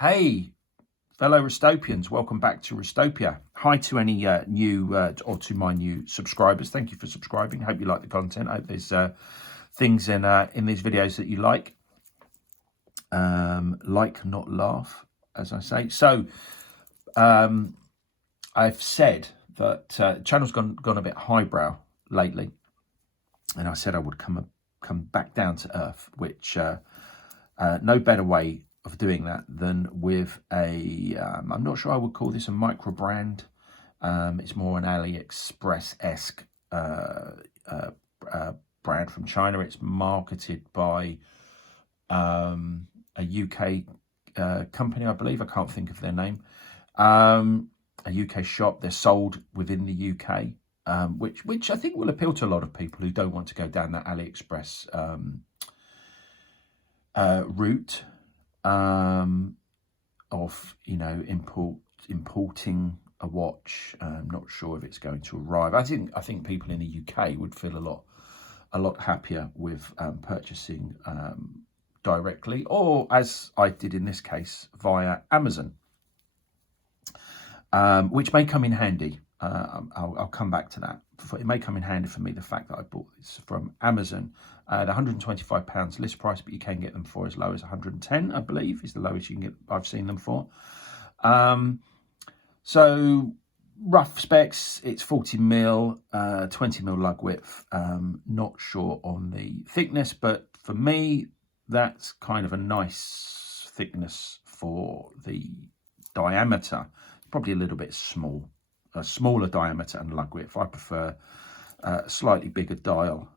Hey, fellow Restopians, welcome back to Restopia. Hi to any new or to my new subscribers. Thank you for subscribing. Hope you like the content. I hope there's things in these videos that you like. Like, not laugh, as I say. So, I've said that the channel's gone a bit highbrow lately, and I said I would come back down to earth, which no better way of doing that than with a I'm not sure I would call this a micro brand. It's more an AliExpress-esque brand from China. It's marketed by a UK company, I believe. I can't think of their name. A UK shop. They're sold within the UK, which I think will appeal to a lot of people who don't want to go down that AliExpress route of, you know, importing a watch. I'm not sure if it's going to arrive. I think people in the UK would feel a lot happier with purchasing directly, or as I did in this case, via Amazon, which may come in handy. I'll come back to that. It may come in handy for me, the fact that I bought this from Amazon. The £125 list price, but you can get them for as low as 110, I believe, is the lowest you can get. I've seen them for. So rough specs, it's 40mm, 20mm lug width. Not sure on the thickness, but for me, that's kind of a nice thickness for the diameter. Probably a little bit small. A smaller diameter and lug width. I prefer a slightly bigger dial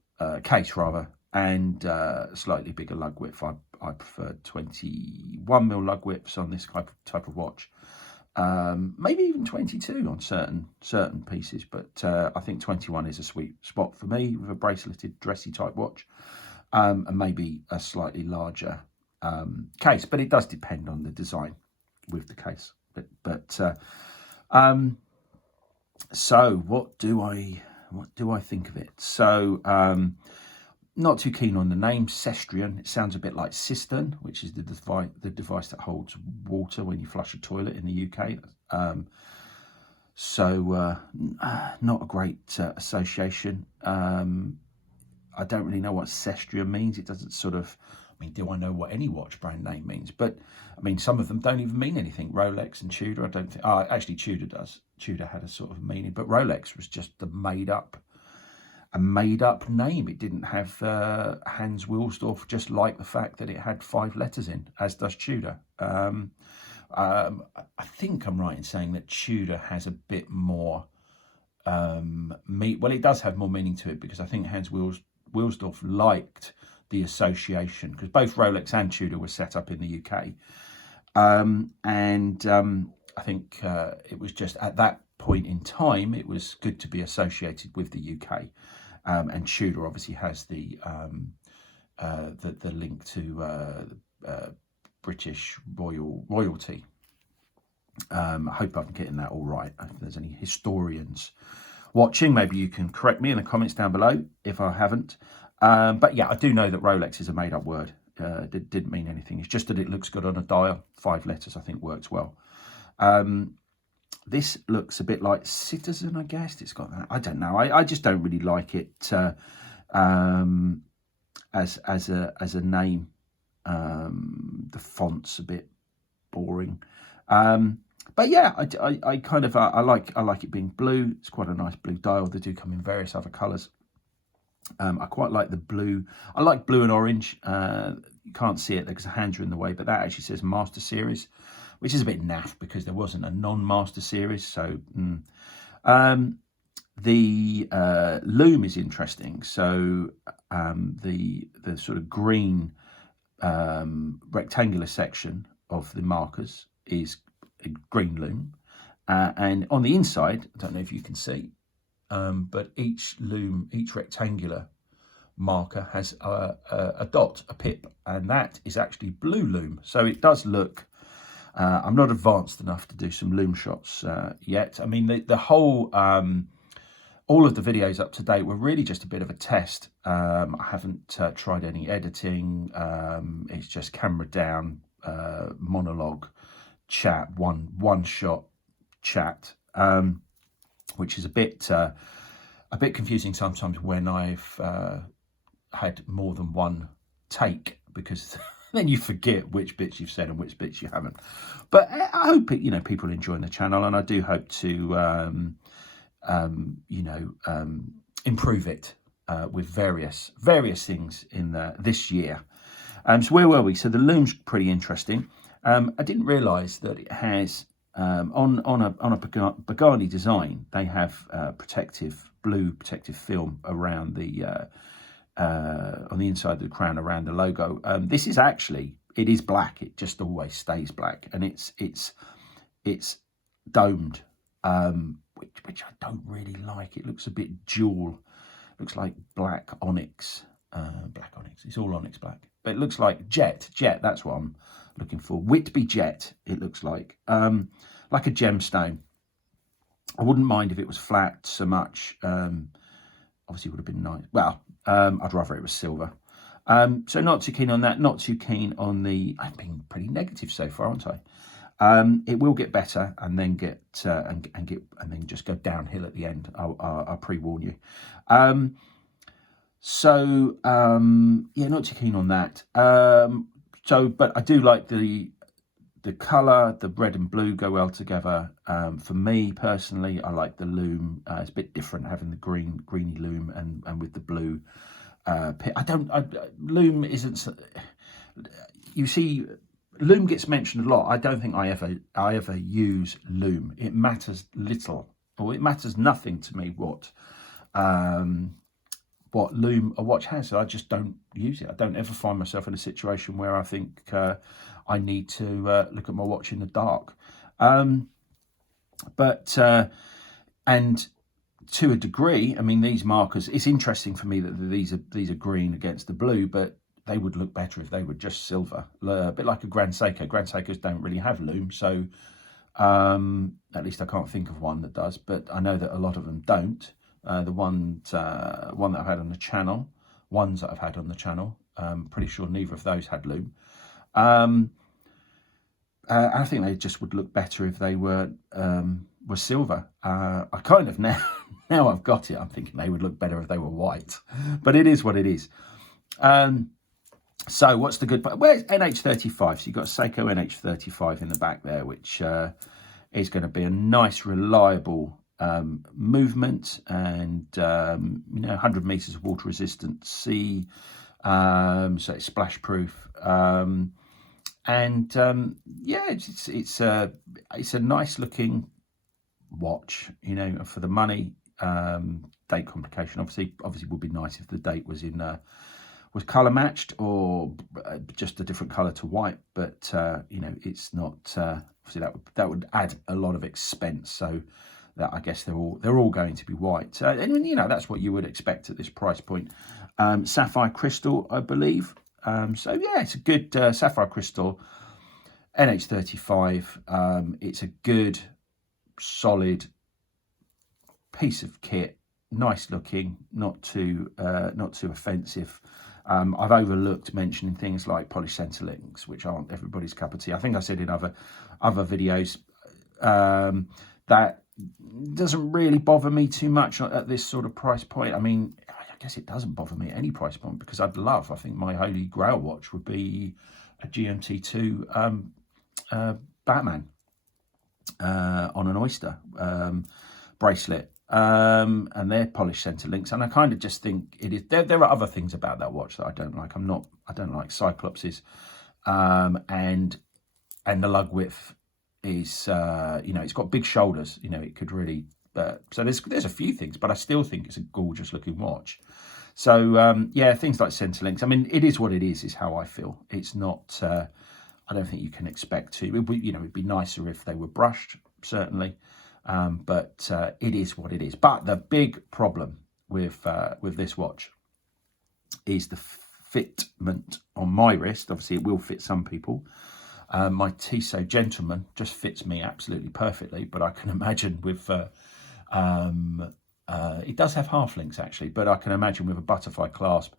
case rather, and slightly bigger lug width. I prefer 21mm lug widths on this type of watch. Maybe even 22 on certain pieces, but I think 21 is a sweet spot for me with a braceleted dressy type watch, and maybe a slightly larger case. But it does depend on the design with the case. So what do I think of it? So not too keen on the name Cestrian. It sounds a bit like cistern, which is the device that holds water when you flush a toilet in the UK. Not a great association. I don't really know what Cestrian means. It doesn't sort of, I mean, do I know what any watch brand name means? But I mean, some of them don't even mean anything. Rolex and Tudor, I don't think. Oh, actually, Tudor does. Tudor had a sort of meaning, but Rolex was just a made up name. It didn't have Hans Wilsdorf, just like the fact that it had 5 letters in, as does Tudor. I think I'm right in saying that Tudor has a bit more well, it does have more meaning to it, because I think Hans Wilsdorf liked the association, because both Rolex and Tudor were set up in the UK, I think it was just at that point in time it was good to be associated with the UK, and Tudor obviously has the link to British royalty. I hope I'm getting that all right. If there's any historians watching, maybe you can correct me in the comments down below if I haven't. But yeah, I do know that Rolex is a made-up word. It didn't mean anything. It's just that it looks good on a dial. 5 letters, I think, works well. This looks a bit like Citizen, I guess. It's got that. I don't know. I just don't really like it as a name. The font's a bit boring. But yeah, I kind of I like it being blue. It's quite a nice blue dial. They do come in various other colours. I quite like the blue. I like blue and orange. You can't see it because the hands are in the way, but that actually says Master Series, which is a bit naff because there wasn't a non-Master Series. So the loom is interesting. So the sort of green rectangular section of the markers is a green loom, and on the inside, I don't know if you can see, but each rectangular marker has a dot, a pip, and that is actually blue loom. So it does look, I'm not advanced enough to do some loom shots yet. I mean, the whole, all of the videos up to date were really just a bit of a test. I haven't tried any editing. It's just camera down, monologue, chat, one shot chat, which is a bit confusing sometimes when I've had more than one take, because then you forget which bits you've said and which bits you haven't. But I hope people enjoying the channel, and I do hope to improve it with various things in this year. So where were we? So the loom's pretty interesting. I didn't realise that it has on a Pagani design. They have blue protective film around the on the inside of the crown around the logo. This is actually, it is black. It just always stays black, and it's domed, which I don't really like. It looks a bit jewel. Looks like black onyx. Black onyx. It's all onyx black, but it looks like jet. That's what I'm looking for. Whitby jet. It looks like a gemstone. I wouldn't mind if it was flat so much. Obviously, it would have been nice. Well, I'd rather it was silver. So not too keen on that. Not too keen on the. I've been pretty negative so far, aren't I? It will get better, and then and then just go downhill at the end. I'll pre-warn you. Yeah, not too keen on that. But I do like the colour. The red and blue go well together. For me personally, I like the loom. It's a bit different having the greeny loom and with the blue pit. Loom isn't. You see, loom gets mentioned a lot. I don't think I ever use loom. It matters little, or it matters nothing to me what loom a watch has. So I just don't use it. I don't ever find myself in a situation where I think I need to look at my watch in the dark. And to a degree, I mean, these markers, it's interesting for me that these are green against the blue, but they would look better if they were just silver, a bit like a Grand Seiko. Grand Seikos don't really have loom, so at least I can't think of one that does, but I know that a lot of them don't. The one that I've had on the channel, pretty sure neither of those had loom. I think they just would look better if they were silver. I kind of now I've got it. I'm thinking they would look better if they were white, but it is what it is. So what's the good part? Where's NH35? So you've got a Seiko NH35 in the back there, which is going to be a nice, reliable movement, and 100 meters of water resistant C, so it's splash proof, yeah, it's a nice looking watch, for the money. Date complication obviously would be nice if the date was was color matched, or just a different color to white, but it's not. Obviously that would add a lot of expense, so that I guess they're all going to be white, and that's what you would expect at this price point. Sapphire crystal, I believe. So yeah, it's a good sapphire crystal NH35. It's a good solid piece of kit, nice looking, not too offensive. I've overlooked mentioning things like polished center links, which aren't everybody's cup of tea. I think I said in other videos that doesn't really bother me too much at this sort of price point. I mean, I guess it doesn't bother me at any price point, because I think my holy grail watch would be a GMT2 Batman on an Oyster bracelet, and they're polished center links, and I kind of just think it is. There are other things about that watch that I don't like. I don't like Cyclopses, and the lug width is it's got big shoulders. It could really. So there's a few things, but I still think it's a gorgeous looking watch. So yeah, things like center links. I mean, it is what it is. Is how I feel. It's not. I don't think you can expect to. It'd be nicer if they were brushed, certainly. But it is what it is. But the big problem with this watch is the fitment on my wrist. Obviously, it will fit some people. My Tissot Gentleman just fits me absolutely perfectly, but I can imagine with it does have half links actually, but I can imagine with a butterfly clasp,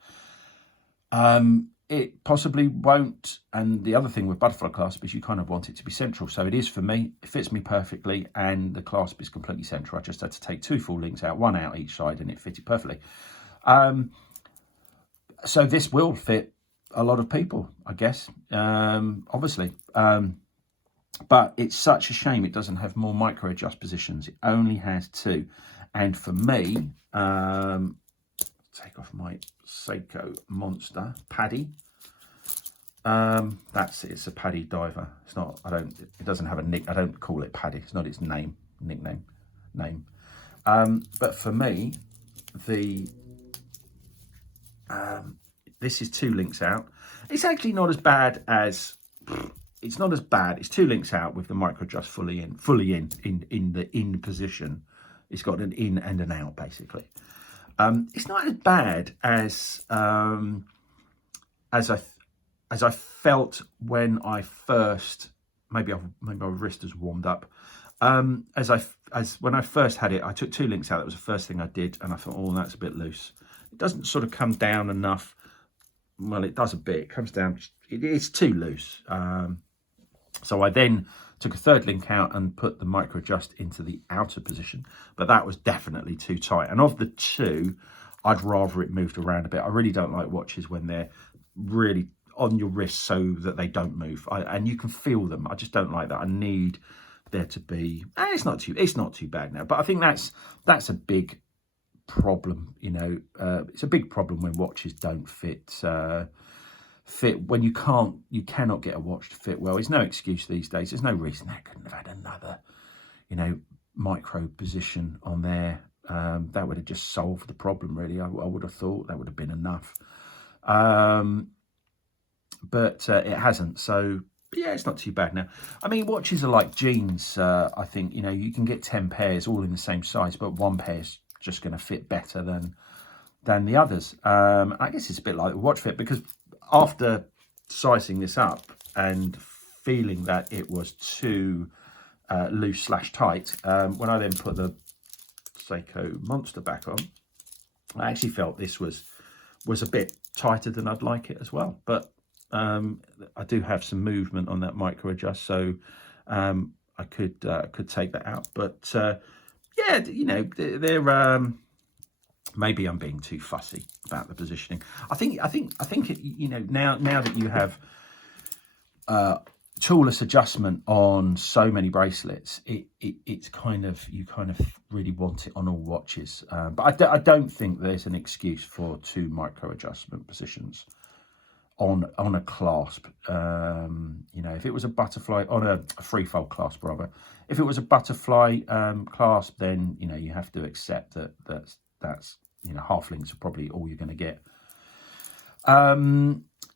it possibly won't. And the other thing with butterfly clasp is you kind of want it to be central. So it is for me. It fits me perfectly, and the clasp is completely central. I just had to take 2 full links out, 1 out each side, and it fitted perfectly. So this will fit a lot of people, I guess, obviously. But it's such a shame it doesn't have more micro adjust positions. It only has 2. And for me, take off my Seiko Monster Paddy. That's it. It's a Paddy diver. It's not. It doesn't have a nick. I don't call it Paddy. It's not its nickname. But for me, this is 2 links out. It's actually not as bad as. It's not as bad. It's 2 links out with the micro adjust fully in the in position. It's got an in and an out basically. It's not as bad as I felt when I first, maybe my wrist has warmed up. As when I first had it, I took 2 links out. That was the first thing I did, and I thought, oh, that's a bit loose. It doesn't sort of come down enough. Well, it does a bit. It comes down. It's too loose. So I then took a 3rd link out and put the micro adjust into the outer position, but that was definitely too tight. And of the 2, I'd rather it moved around a bit. I really don't like watches when they're really on your wrist so that they don't move, and you can feel them. I just don't like that. I need there to be. It's not too bad now, but I think that's a big problem. You know, it's a big problem when watches don't fit when you cannot get a watch to fit well. There's no excuse these days. There's no reason they couldn't have had another, micro position on there. That would have just solved the problem, really. I would have thought that would have been enough. But it hasn't. So, yeah, it's not too bad now. I mean, watches are like jeans. I think, you can get 10 pairs all in the same size, but one pair is just going to fit better than the others. I guess it's a bit like the watch fit, because after sizing this up and feeling that it was too loose/tight, when I then put the Seiko Monster back on, I actually felt this was a bit tighter than I'd like it as well. But I do have some movement on that micro adjust, so I could take that out. But yeah, they're maybe I'm being too fussy about the positioning. I think now that you have toolless adjustment on so many bracelets, it's kind of, you kind of really want it on all watches. But I don't think there's an excuse for 2 micro adjustment positions on a clasp. If it was a butterfly, on a free-fold clasp rather, if it was a butterfly clasp, then you have to accept that's half links are probably all you're going to get.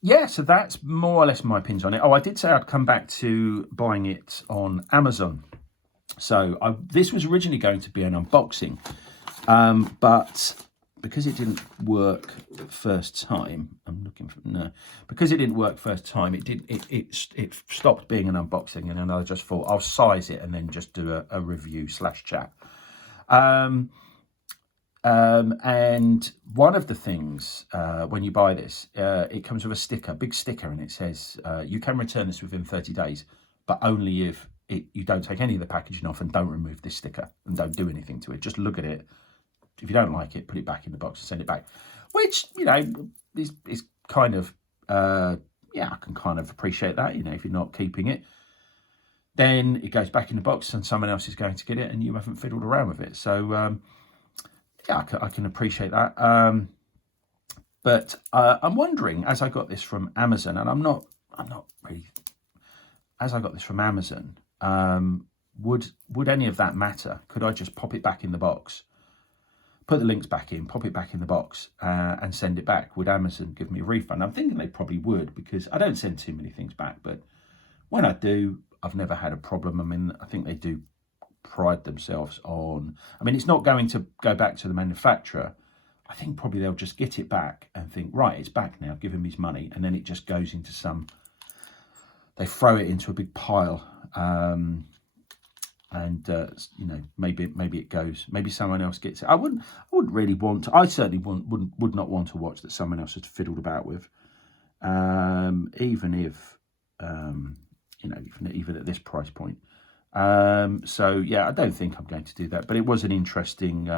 Yeah, so that's more or less my opinions on it. Oh, I did say I'd come back to buying it on Amazon. So this was originally going to be an unboxing, but because it didn't work first time, because it didn't work first time, it stopped being an unboxing, and then I just thought I'll size it and then just do a review/chat. And one of the things when you buy this, it comes with a sticker, big sticker, and it says you can return this within 30 days, but only if you don't take any of the packaging off and don't remove this sticker and don't do anything to it. Just look at it. If you don't like it, put it back in the box and send it back. Which, is kind of, I can kind of appreciate that. If you're not keeping it, then it goes back in the box and someone else is going to get it and you haven't fiddled around with it. So, I can appreciate that. But I'm wondering, as I got this from Amazon, and I'm not really, as I got this from Amazon, would any of that matter? Could I just pop it back in the box, put the links back in, pop it back in the box, and send it back? Would Amazon give me a refund? I'm thinking they probably would, because I don't send too many things back, but when I do, I've never had a problem. I mean, I think they do pride themselves on, it's not going to go back to the manufacturer. I think probably they'll just get it back and think, right, it's back now, give him his money, and then it just goes into they throw it into a big pile, maybe it goes, maybe someone else gets it. I wouldn't really want to, I certainly would not want to watch that someone else has fiddled about with even if you know, even at this price point. So yeah, I don't think I'm going to do that, but it was an interesting.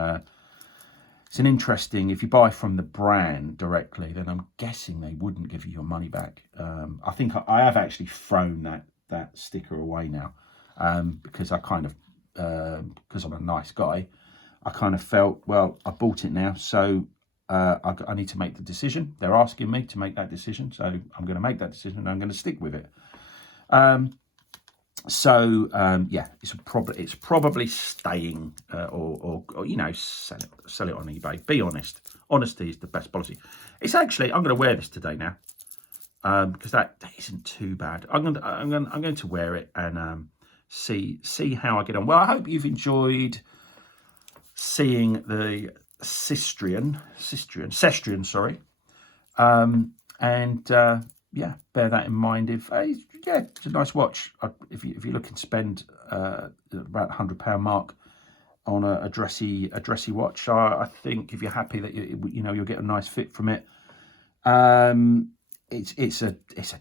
It's an interesting. If you buy from the brand directly, then I'm guessing they wouldn't give you your money back. I think I have actually thrown that sticker away now, because I kind of, because I'm a nice guy, I kind of felt, well, I bought it now, so I need to make the decision. They're asking me to make that decision, so I'm going to make that decision and I'm going to stick with it. Yeah, it's probably staying, or you know, sell it on eBay. Be honest. Honesty is the best policy. It's actually, I'm going to wear this today now, because that isn't too bad. I'm going to wear it and see how I get on. Well, I hope you've enjoyed seeing the Cestrian, sorry, yeah, bear that in mind. If yeah, it's a nice watch. If you're looking to spend about £100 mark on a dressy watch, I think if you're happy that you'll get a nice fit from it, it's a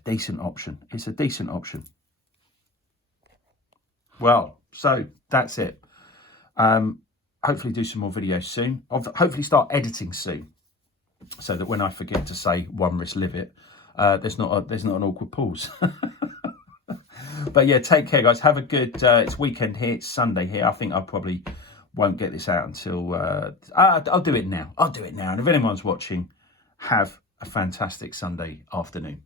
decent option. It's a decent option. Well, so that's it. Hopefully do some more videos soon. I'll hopefully start editing soon, so that when I forget to say one wrist live it, there's not an awkward pause. But yeah, take care, guys. Have a good. It's weekend here. It's Sunday here. I think I probably won't get this out until. I'll do it now. And if anyone's watching, have a fantastic Sunday afternoon.